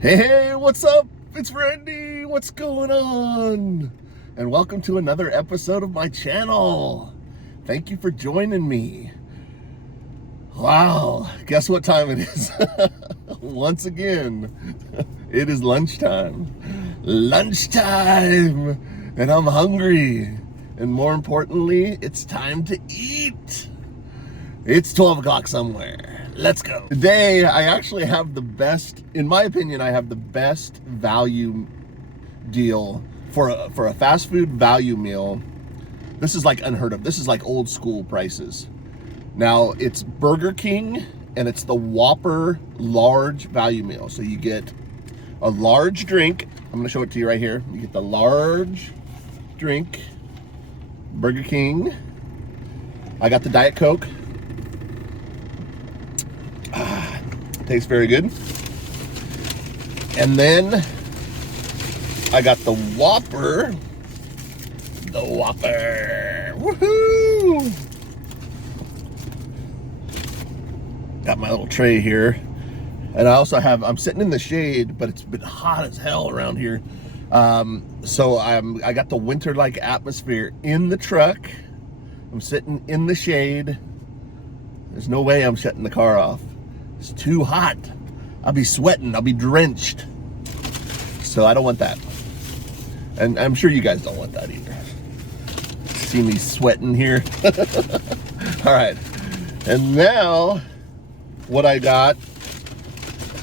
Hey, what's up? It's Randy. What's going on? And welcome to another episode of my channel. Thank you for joining me. Wow, guess what time it is? Once again, it is lunchtime. Lunchtime! And I'm hungry. And more importantly, it's time to eat. It's 12 o'clock somewhere. Let's go. Today, I actually have the best, in my opinion, I have the best value deal for a fast food value meal. This is like unheard of. This is like old school prices. Now, it's Burger King, and it's the Whopper large value meal. So you get a large drink. I'm gonna show it to you right here. You get the large drink, Burger King. I got the Diet Coke. Tastes very good. And then I got the Whopper. The Whopper. Woohoo! Got my little tray here. And I also have, I'm sitting in the shade, but it's been hot as hell around here. So I got the winter-like atmosphere in the truck. I'm sitting in the shade. There's no way I'm shutting the car off. It's too hot. I'll be sweating. I'll be drenched. So I don't want that. And I'm sure you guys don't want that either. See me sweating here? All right. And now, what I got,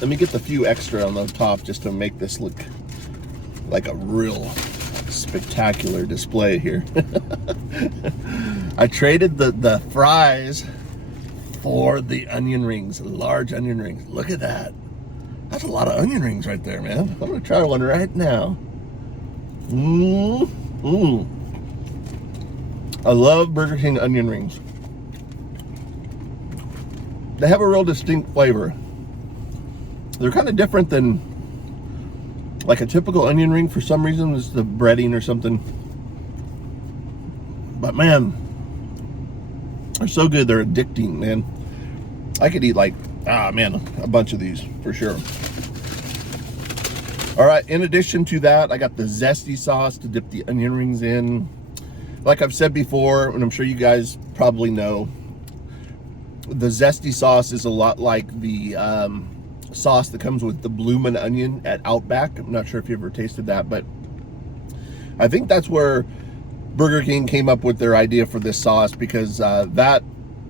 let me get the few extra on the top just to make this look like a real spectacular display here. I traded the fries for the onion rings, large onion rings. Look at that. That's a lot of onion rings right there, man. I'm gonna try one right now. I love Burger King onion rings. They have a real distinct flavor. They're kind of different than like a typical onion ring. For some reason, it's the breading or something. But man, they're so good. They're addicting, man. I could eat like, a bunch of these for sure. All right, in addition to that, I got the zesty sauce to dip the onion rings in. Like I've said before, and I'm sure you guys probably know, the zesty sauce is a lot like the sauce that comes with the bloomin' onion at Outback. I'm not sure if you ever tasted that, but I think that's where Burger King came up with their idea for this sauce, because that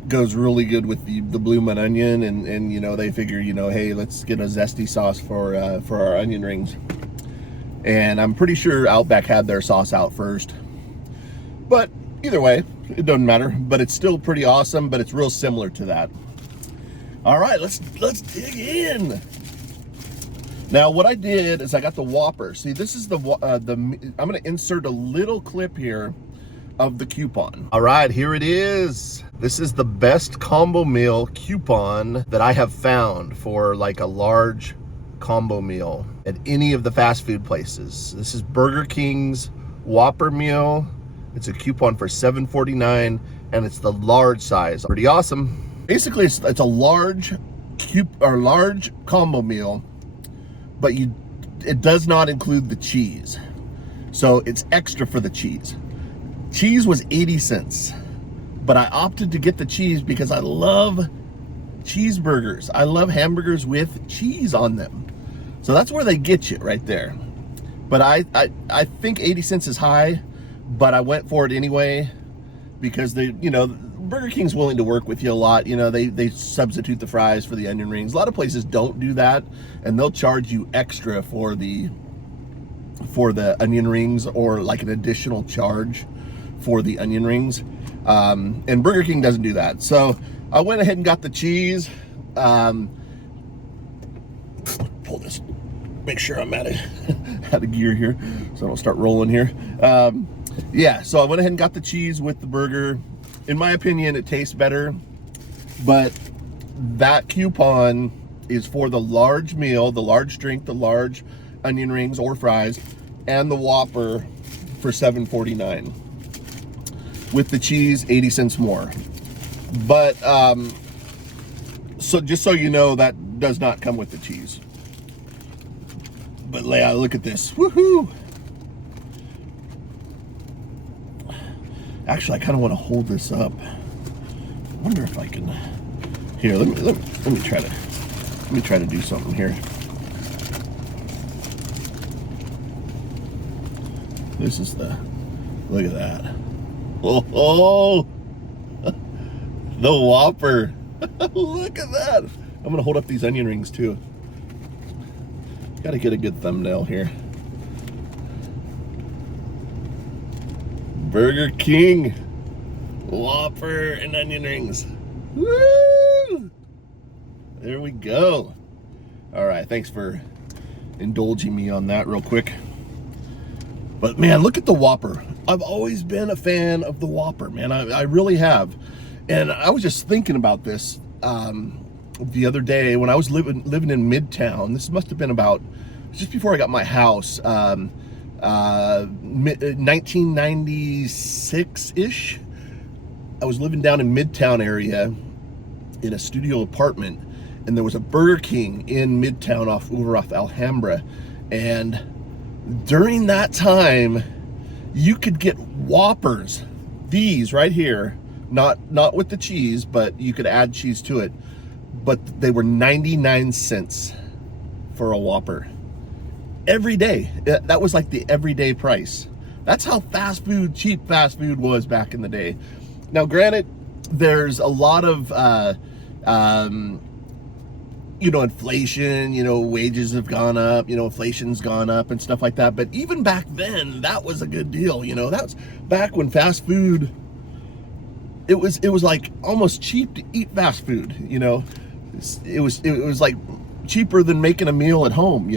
goes really good with the bloomin' onion, and you know, they figure, you know, hey, let's get a zesty sauce for our onion rings. And I'm pretty sure Outback had their sauce out first, but either way, it doesn't matter. But it's still pretty awesome, but it's real similar to that. All right, let's dig in. Now, what I did is I got the Whopper. See, this is I'm gonna insert a little clip here of the coupon. All right, here it is. This is the best combo meal coupon that I have found for like a large combo meal at any of the fast food places. This is Burger King's Whopper meal. It's a coupon for $7.49, and it's the large size. Pretty awesome. Basically, it's a large combo meal, but it does not include the cheese. So it's extra for the cheese. Cheese was 80 cents, but I opted to get the cheese because I love cheeseburgers. I love hamburgers with cheese on them. So that's where they get you right there. But I think 80 cents is high, but I went for it anyway because Burger King's willing to work with you a lot. You know, they substitute the fries for the onion rings. A lot of places don't do that, and they'll charge you extra for the onion rings, or like an additional charge for the onion rings. And Burger King doesn't do that. So I went ahead and got the cheese. Pull this, make sure I'm out of gear here so I don't start rolling here. Yeah, so I went ahead and got the cheese with the burger. In my opinion, it tastes better, but that coupon is for the large meal, the large drink, the large onion rings or fries, and the Whopper for $7.49. With the cheese, 80 cents more. But so just so you know, that does not come with the cheese. But Leia, look at this. Woohoo! Actually, I kind of want to hold this up. I wonder if I can. Here, let me try to do something here. This is the, look at that. Oh, the Whopper. Look at that. I'm gonna hold up these onion rings too. Gotta get a good thumbnail here. Burger King, Whopper, and onion rings. Woo! There we go. All right, thanks for indulging me on that real quick. But man, look at the Whopper. I've always been a fan of the Whopper, man. I really have. And I was just thinking about this the other day when I was living in Midtown. This must have been about just before I got my house, 1996-ish. I was living down in Midtown area in a studio apartment, and there was a Burger King in Midtown over off Alhambra. And during that time, you could get Whoppers, these right here, not with the cheese, but you could add cheese to it, but they were 99 cents for a Whopper every day. That was like the everyday price. That's how cheap fast food was back in the day. Now, granted, there's a lot of inflation, wages have gone up, inflation's gone up and stuff like that. But even back then, that was a good deal. That was back when fast food, it was like almost cheap to eat fast food. It was like cheaper than making a meal at home,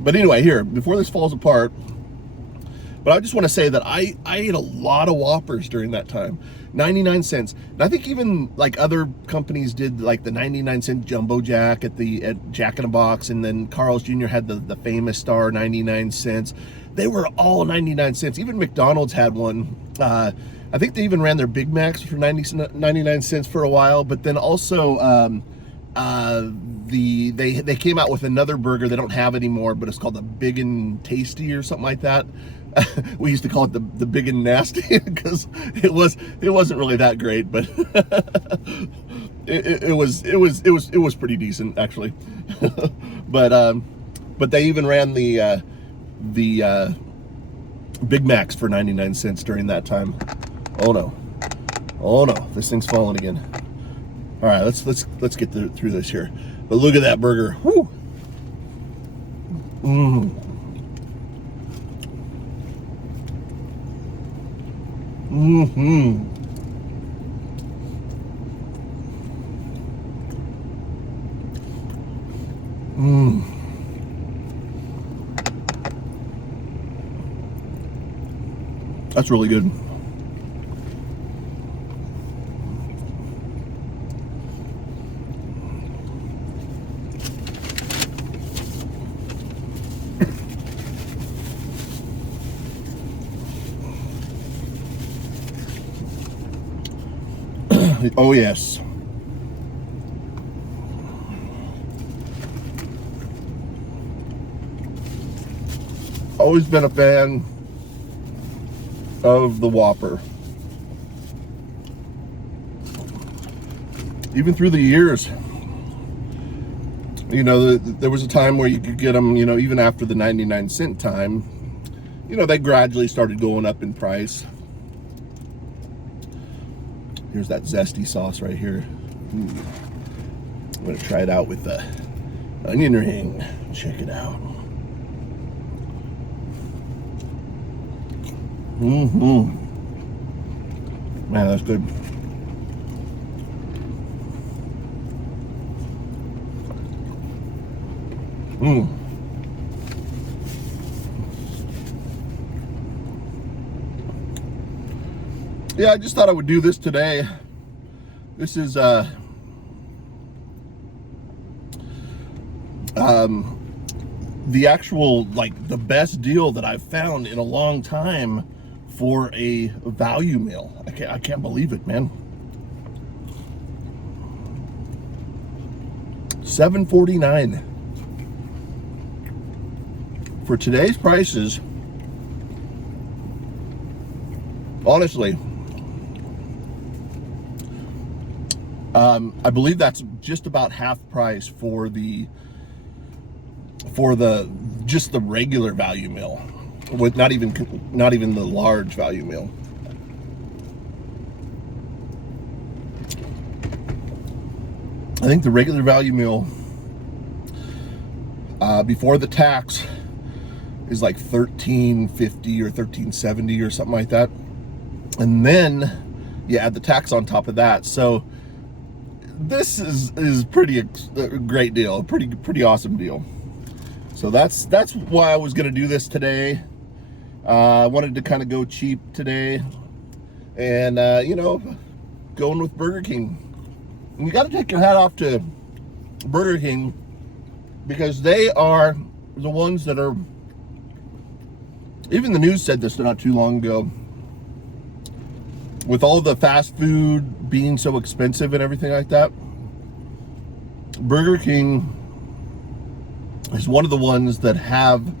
But anyway, here, before this falls apart, but I just want to say that I ate a lot of Whoppers during that time. 99 cents. And I think even like other companies did like the 99-cent Jumbo Jack at Jack in the Box, and then Carl's Jr. had the famous Star 99 cents. They were all 99 cents. Even McDonald's had one. I think they even ran their Big Macs for 99 cents for a while, but then also they came out with another burger they don't have anymore, but it's called the Big and Tasty or something like that. We used to call it the Big and Nasty because it wasn't really that great, but it was pretty decent actually. But they even ran the Big Macs for 99 cents during that time. Oh no, this thing's falling again. All right, let's get through this here. But look at that burger. Woo! That's really good. Oh yes. Always been a fan of the Whopper. Even through the years, there was a time where you could get them, even after the 99-cent time, they gradually started going up in price. Here's that zesty sauce right here. I'm gonna try it out with the onion ring. Check it out. Man, that's good. Yeah, I just thought I would do this today. This is the actual, like, the best deal that I've found in a long time for a value meal. I can't believe it, man. $7.49. for today's prices, honestly, I believe that's just about half price for the just the regular value meal, with not even the large value meal. I think the regular value meal before the tax is like $13.50 or $13.70 or something like that, and then you add the tax on top of that. So this is a great deal, a pretty awesome deal. So that's why I was gonna do this today. I wanted to kind of go cheap today, and you know, going with Burger King. And you got to take your hat off to Burger King, because they are the ones that are, even the news said this not too long ago, with all the fast food being so expensive and everything like that, Burger King is one of the ones that have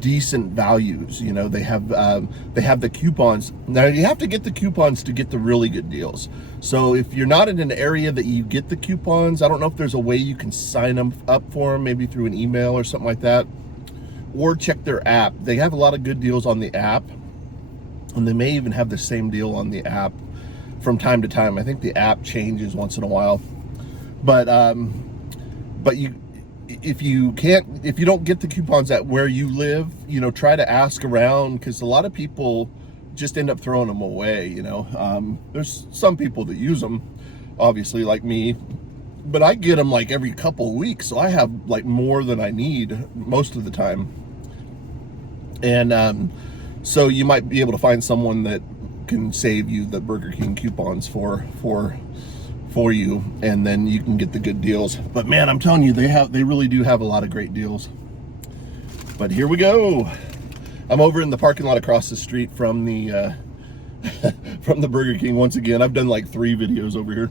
decent values. You know, they have the coupons. Now you have to get the coupons to get the really good deals. So if you're not in an area that you get the coupons, I don't know if there's a way you can sign them up for them, maybe through an email or something like that, or check their app. They have a lot of good deals on the app, and they may even have the same deal on the app from time to time. I think the app changes once in a while, but if you don't get the coupons at where you live, you know, try to ask around, because a lot of people just end up throwing them away. You know, there's some people that use them, obviously, like me, but I get them like every couple of weeks, so I have like more than I need most of the time. And so you might be able to find someone that can save you the Burger King coupons for you, and then you can get the good deals. But man, I'm telling you, they really do have a lot of great deals. But here we go. I'm over in the parking lot across the street from the from the Burger King once again. I've done like 3 videos over here.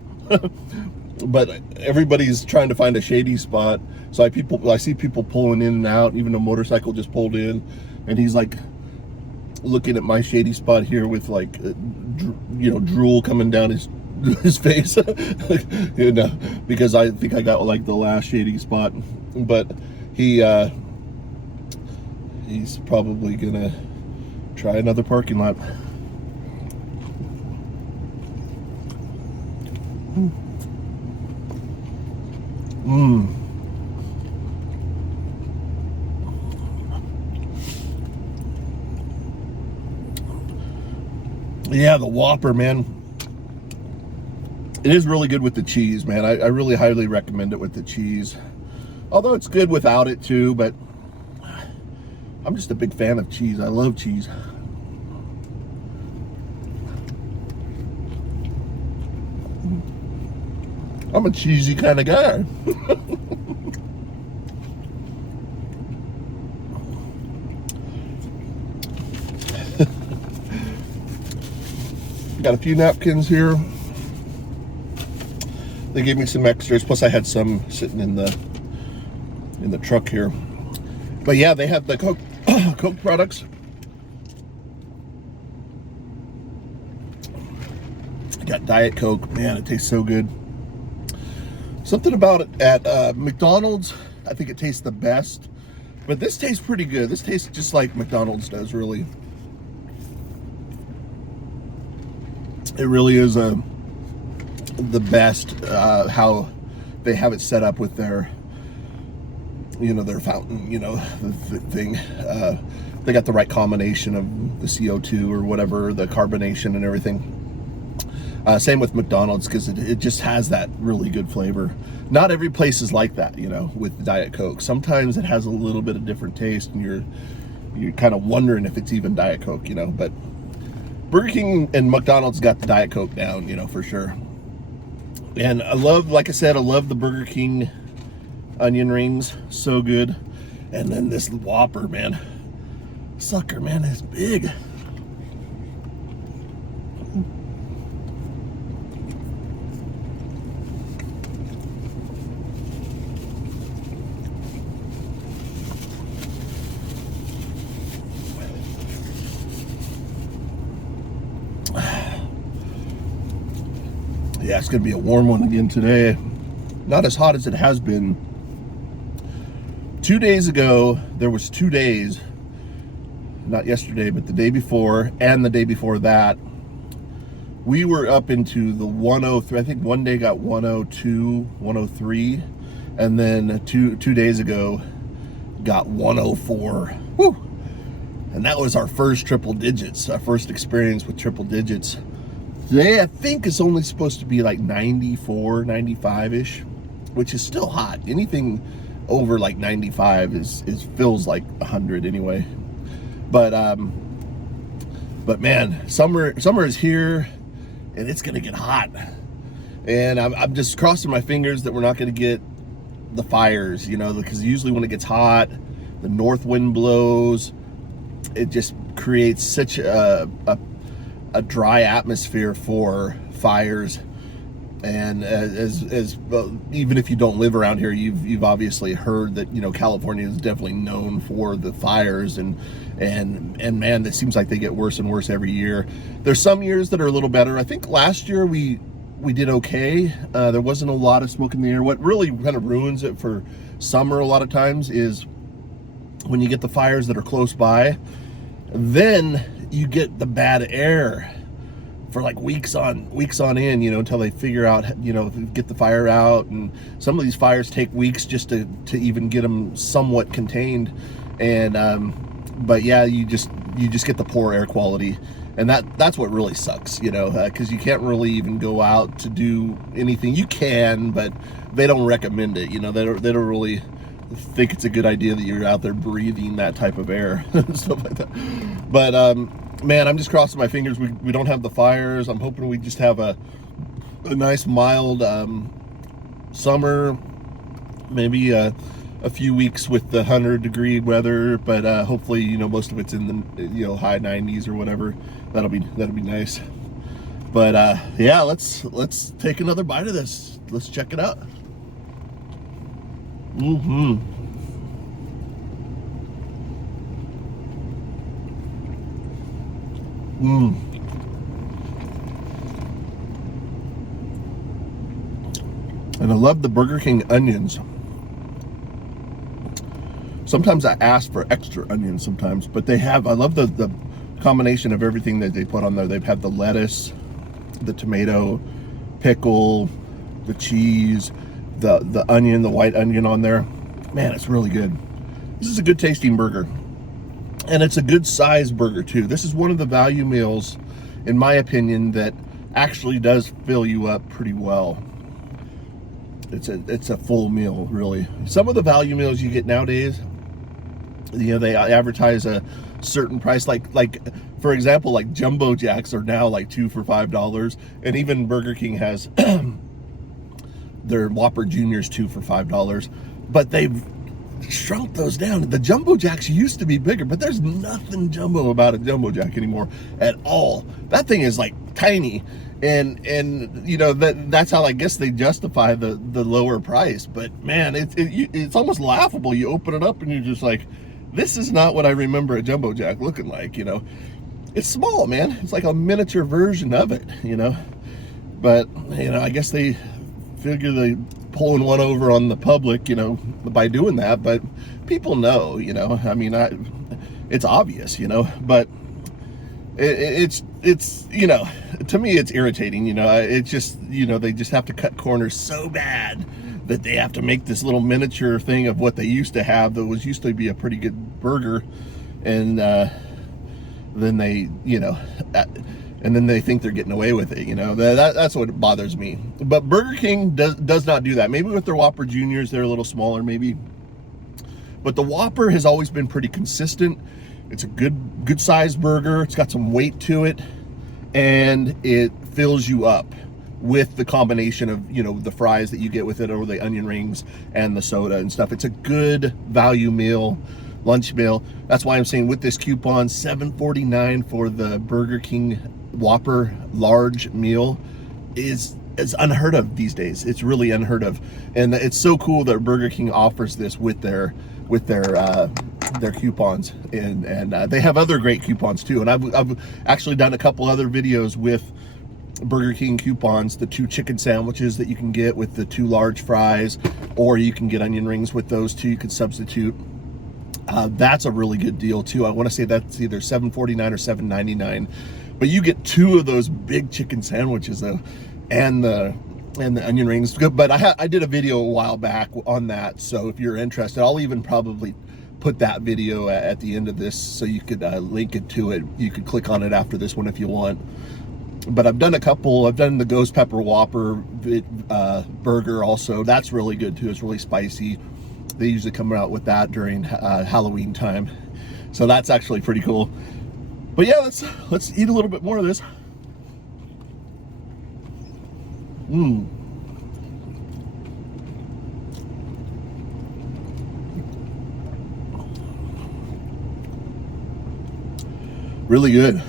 But everybody's trying to find a shady spot, so I see people pulling in and out. Even a motorcycle just pulled in, and he's like looking at my shady spot here with like you know, drool coming down his face. You know, because I think I got like the last shady spot. But he's probably gonna try another parking lot. Yeah, the Whopper, man. It is really good with the cheese, man. I really highly recommend it with the cheese. Although it's good without it too, but I'm just a big fan of cheese. I love cheese. I'm a cheesy kind of guy. Got a few napkins here. They gave me some extras, plus I had some sitting in the truck here. But yeah, they have the Coke products. Got Diet Coke. Man, it tastes so good. Something about it at McDonald's, I think it tastes the best. But this tastes pretty good. This tastes just like McDonald's does, really. It really is the best how they have it set up with their, you know, their fountain, you know, the thing. They got the right combination of the CO2 or whatever, the carbonation and everything. Same with McDonald's, because it just has that really good flavor. Not every place is like that, you know, with Diet Coke. Sometimes it has a little bit of different taste, and you're kind of wondering if it's even Diet Coke, you know. But Burger King and McDonald's got the Diet Coke down, you know, for sure. And I love, like I said, I love the Burger King onion rings. So good. And then this Whopper, man. Sucker, man, is big. Yeah, it's gonna be a warm one again today. Not as hot as it has been. 2 days ago, there was 2 days, not yesterday, but the day before and the day before that, we were up into the 103. I think one day got 102, 103, and then two days ago got 104. Woo! And that was our first triple digits, our first experience with triple digits. Today, I think it's only supposed to be like 94, 95-ish, which is still hot. Anything over like 95 is feels like 100 anyway. But man, summer is here, and it's gonna get hot. And I'm just crossing my fingers that we're not gonna get the fires, you know, because usually when it gets hot, the north wind blows. It just creates such a dry atmosphere for fires. And as well, even if you don't live around here, you've obviously heard that, you know, California is definitely known for the fires, and man, it seems like they get worse and worse every year. There's some years that are a little better. I think last year we did okay. There wasn't a lot of smoke in the air. What really kind of ruins it for summer a lot of times is when you get the fires that are close by, then you get the bad air for like weeks on end, you know, until they figure out, you know, get the fire out. And some of these fires take weeks just to even get them somewhat contained. And but yeah, you just get the poor air quality, and that's what really sucks, you know, because you can't really even go out to do anything. You can, but they don't recommend it, you know. They don't really think it's a good idea that you're out there breathing that type of air and stuff like that. But man, I'm just crossing my fingers we don't have the fires. I'm hoping we just have a nice mild summer, maybe a few weeks with the 100-degree weather, but hopefully, you know, most of it's in the, you know, high 90s or whatever. That'll be nice. But yeah, let's take another bite of this. Let's check it out. And I love the Burger King onions. Sometimes I ask for extra onions sometimes, but they have, I love the combination of everything that they put on there. They've had the lettuce, the tomato, pickle, the cheese, the onion, the white onion on there. Man, it's really good. This is a good tasting burger. And it's a good size burger too. This is one of the value meals, in my opinion, that actually does fill you up pretty well. It's a full meal, really. Some of the value meals you get nowadays, you know, they advertise a certain price, like for example, like Jumbo Jacks are now like 2 for $5, and even Burger King has their Whopper Juniors 2 for $5, but they've shrunk those down. The Jumbo Jacks used to be bigger, but there's nothing jumbo about a Jumbo Jack anymore at all. That thing is like tiny, and you know, that's how I guess they justify the lower price. But man, it's almost laughable. You open it up and you're just like, this is not what I remember a Jumbo Jack looking like, you know. It's small, man. It's like a miniature version of it, you know. But you know, I guess they figure they pulling one over on the public, you know, by doing that. But people know, you know, I mean, it's obvious, you know. But it's you know, to me it's irritating, you know. It's just, you know, they just have to cut corners so bad that they have to make this little miniature thing of what they used to have that used to be a pretty good burger, and then they, you know, and then they think they're getting away with it, you know. That's what bothers me. But Burger King does not do that. Maybe with their Whopper Juniors, they're a little smaller, maybe. But the Whopper has always been pretty consistent. It's a good sized burger. It's got some weight to it, and it fills you up with the combination of, you know, the fries that you get with it, or the onion rings and the soda and stuff. It's a good value meal, lunch meal. That's why I'm saying with this coupon, $7.49 for the Burger King Whopper large meal is unheard of these days. It's really unheard of, and it's so cool that Burger King offers this with their coupons, and they have other great coupons too. And I've actually done a couple other videos with Burger King coupons, the 2 chicken sandwiches that you can get with the 2 large fries, or you can get onion rings with those 2. You could substitute. That's a really good deal too. I want to say that's either $7.49 or $7.99, but you get 2 of those big chicken sandwiches though, and the onion rings. But I did a video a while back on that, so if you're interested, I'll even probably put that video at the end of this, so you could link it to it. You could click on it after this one if you want. But I've done a couple. I've done the ghost pepper Whopper burger also. That's really good too. It's really spicy. They usually come out with that during Halloween time, so that's actually pretty cool. But yeah, let's eat a little bit more of this. Really good.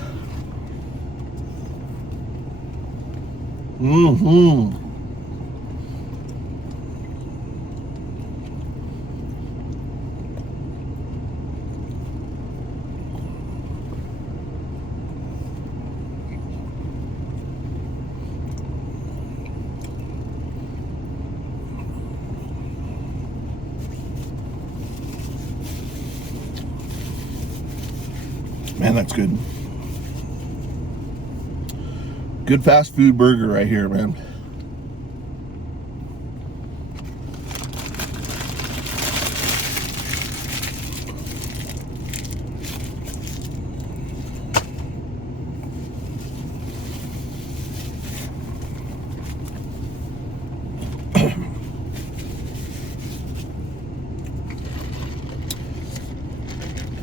Man, that's good. Good fast food burger right here, man.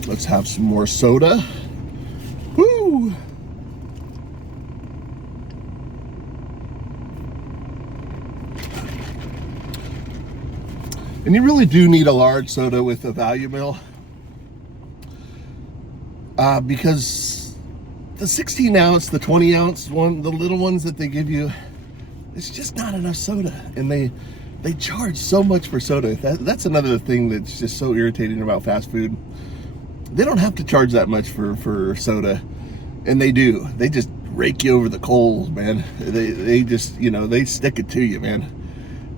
Let's have some more soda. Woo! And you really do need a large soda with a value meal, because the 16 ounce, the 20 ounce one, the little ones that they give you, it's just not enough soda, and they charge so much for soda. That's another thing that's just so irritating about fast food. They don't have to charge that much for soda, and they do. They just rake you over the coals, man. They just, you know, they stick it to you, man.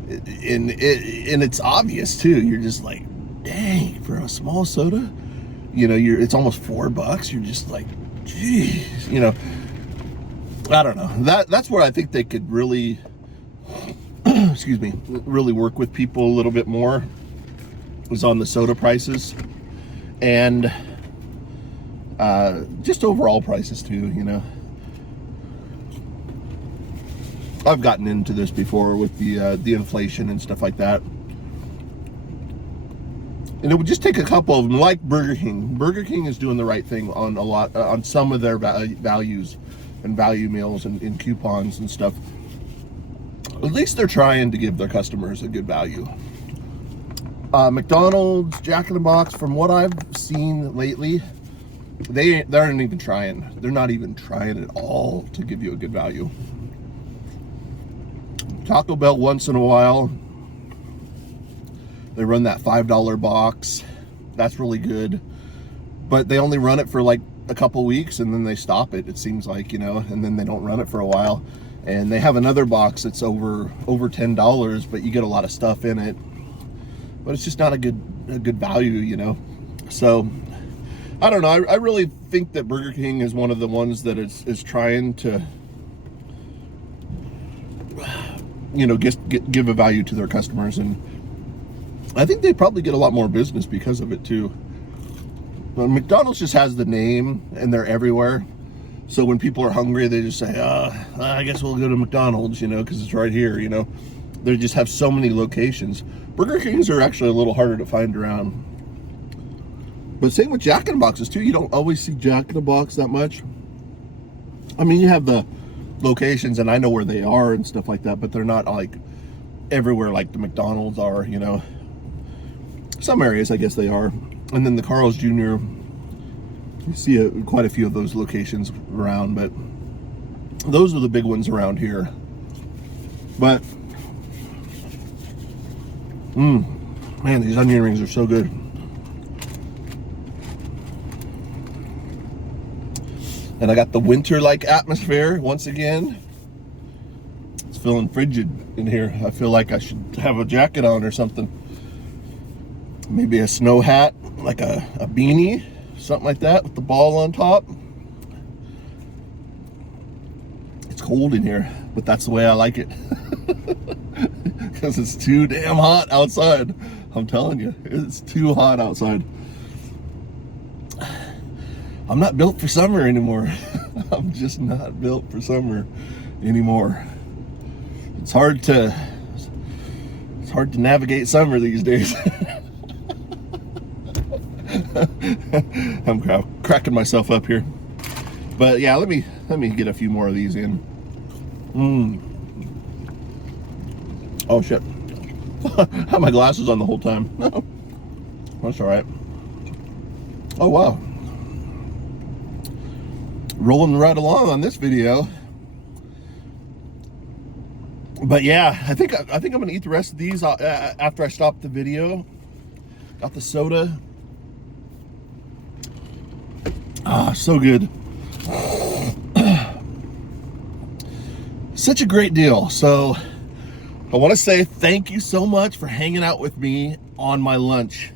And it's obvious too. You're just like, dang, for a small soda, you know, it's almost $4. You're just like, geez, you know. I don't know. That's where I think they could really, excuse me, really work with people a little bit more, was on the soda prices. And just overall prices too, you know. I've gotten into this before with the inflation and stuff like that, and it would just take a couple of them, like Burger King. Burger King is doing the right thing on a lot, on some of their values and value meals and coupons and stuff. At least they're trying to give their customers a good value. McDonald's, Jack in the Box, from what I've seen lately, they aren't even trying. They're not even trying at all to give you a good value. Taco Bell, once in a while, they run that $5 box. That's really good, but they only run it for like a couple weeks and then they stop it, it seems like, you know, and then they don't run it for a while. And they have another box that's over $10, but you get a lot of stuff in it, but it's just not a good value, you know. So I don't know. I really think that Burger King is one of the ones that is trying to, you know, give a value to their customers, and I think they probably get a lot more business because of it too. But McDonald's just has the name, and they're everywhere. So when people are hungry, they just say, I guess we'll go to McDonald's, you know, because it's right here, you know. They just have so many locations. Burger Kings are actually a little harder to find around. But same with Jack in the Boxes too. You don't always see Jack in the Box that much. I mean, you have the locations, and I know where they are and stuff like that, but they're not like everywhere like the McDonald's are, you know. Some areas, I guess they are. And then the Carl's Jr., you see quite a few of those locations around, but those are the big ones around here. But man, these onion rings are so good. And I got the winter-like atmosphere once again. feeling frigid in here. I feel like I should have a jacket on or something. Maybe a snow hat, like a beanie, something like that with the ball on top. It's cold in here, but that's the way I like it. Because it's too damn hot outside. I'm telling you, it's too hot outside. I'm not built for summer anymore. I'm just not built for summer anymore. It's hard to navigate summer these days. I'm cracking myself up here. But yeah, let me get a few more of these in. Oh shit. I had my glasses on the whole time. That's all right. Oh wow. Rolling right along on this video. But yeah, I think I'm gonna eat the rest of these after I stop the video. Got the soda. Ah, so good. Such a great deal. So I want to say thank you so much for hanging out with me on my lunch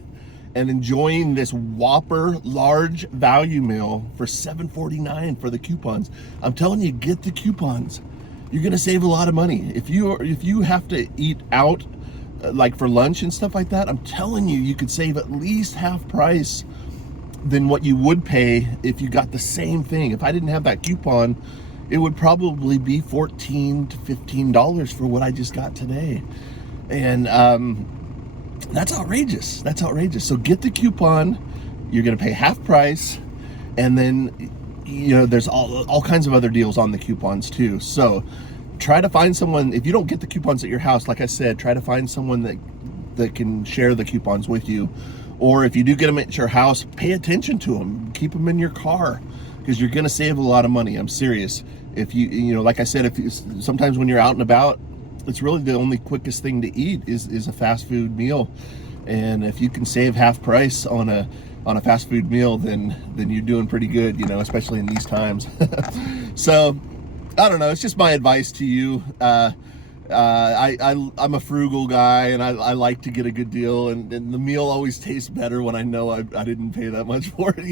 and enjoying this Whopper large value meal for $7.49 for the coupons. I'm telling you, get the coupons. You're gonna save a lot of money. If you have to eat out like for lunch and stuff like that, I'm telling you, you could save at least half price than what you would pay if you got the same thing. If I didn't have that coupon, it would probably be $14 to $15 for what I just got today. And that's outrageous. That's outrageous. So get the coupon. You're gonna pay half price, and then there's all kinds of other deals on the coupons too. So try to find someone. If you don't get the coupons at your house, like I said, try to find someone that can share the coupons with you. Or if you do get them at your house, pay attention to them. Keep them in your car, because you're gonna save a lot of money. I'm serious. If like I said, sometimes when you're out and about, it's really the only quickest thing to eat is a fast food meal. And if you can save half price on a fast food meal, then you're doing pretty good, especially in these times. So I don't know, it's just my advice to you. I'm a frugal guy, and I like to get a good deal, and the meal always tastes better when I know I didn't pay that much for it.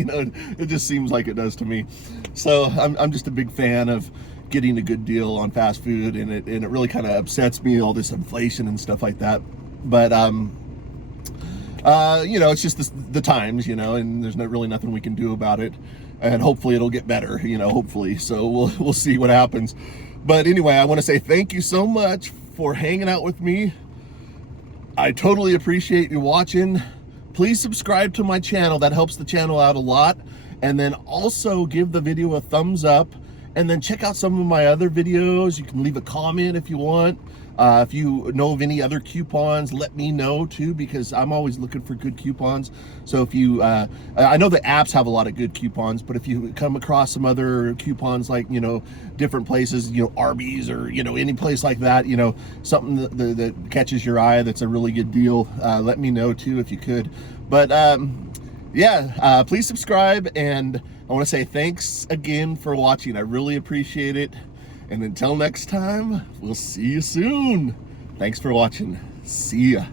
It just seems like it does to me. So I'm just a big fan of getting a good deal on fast food, and it really kind of upsets me, all this inflation and stuff like that. But it's just the times, and there's really nothing we can do about it. And hopefully it'll get better, hopefully. So we'll see what happens. But anyway, I want to say thank you so much for hanging out with me. I totally appreciate you watching. Please subscribe to my channel. That helps the channel out a lot. And then also give the video a thumbs up. And then check out some of my other videos. You can leave a comment if you want. If you know of any other coupons, let me know too, because I'm always looking for good coupons. So if you, I know the apps have a lot of good coupons, but if you come across some other coupons, like, different places, Arby's or, any place like that, something that catches your eye, that's a really good deal, let me know too, if you could. But yeah, please subscribe, and I want to say thanks again for watching. I really appreciate it. And until next time, we'll see you soon. Thanks for watching. See ya.